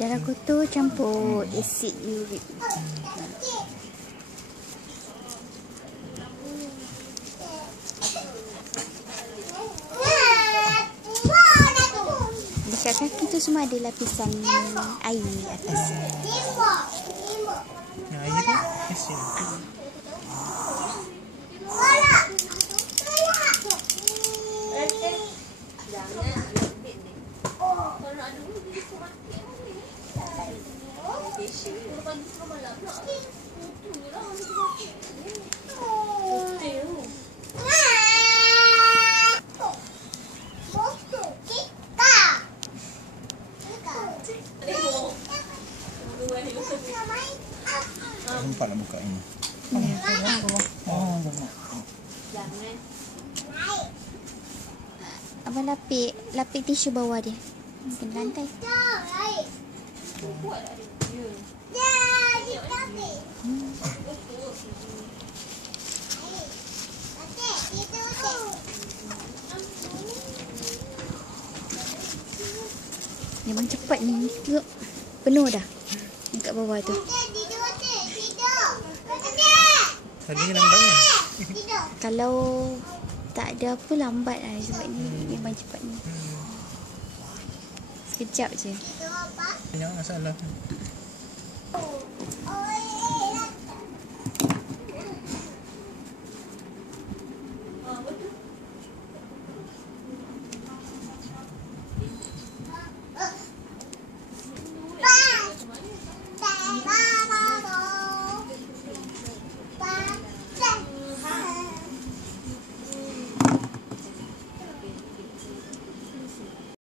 Darah kotor campur asid urik. Dekat kaki tu semua ada lapisan air atas. Air tu asid. Nampak nak buka ini. Abang lapik tisu bawah dia. Mungkin lantai. Memang cepat ni. Tengok. Penuh dah. Dekat bawah tu. Tadi lambatnya. Kalau tak ada apa lambat lah. Sebab ni memang cepat ni. Sekejap je. Banyak masalah.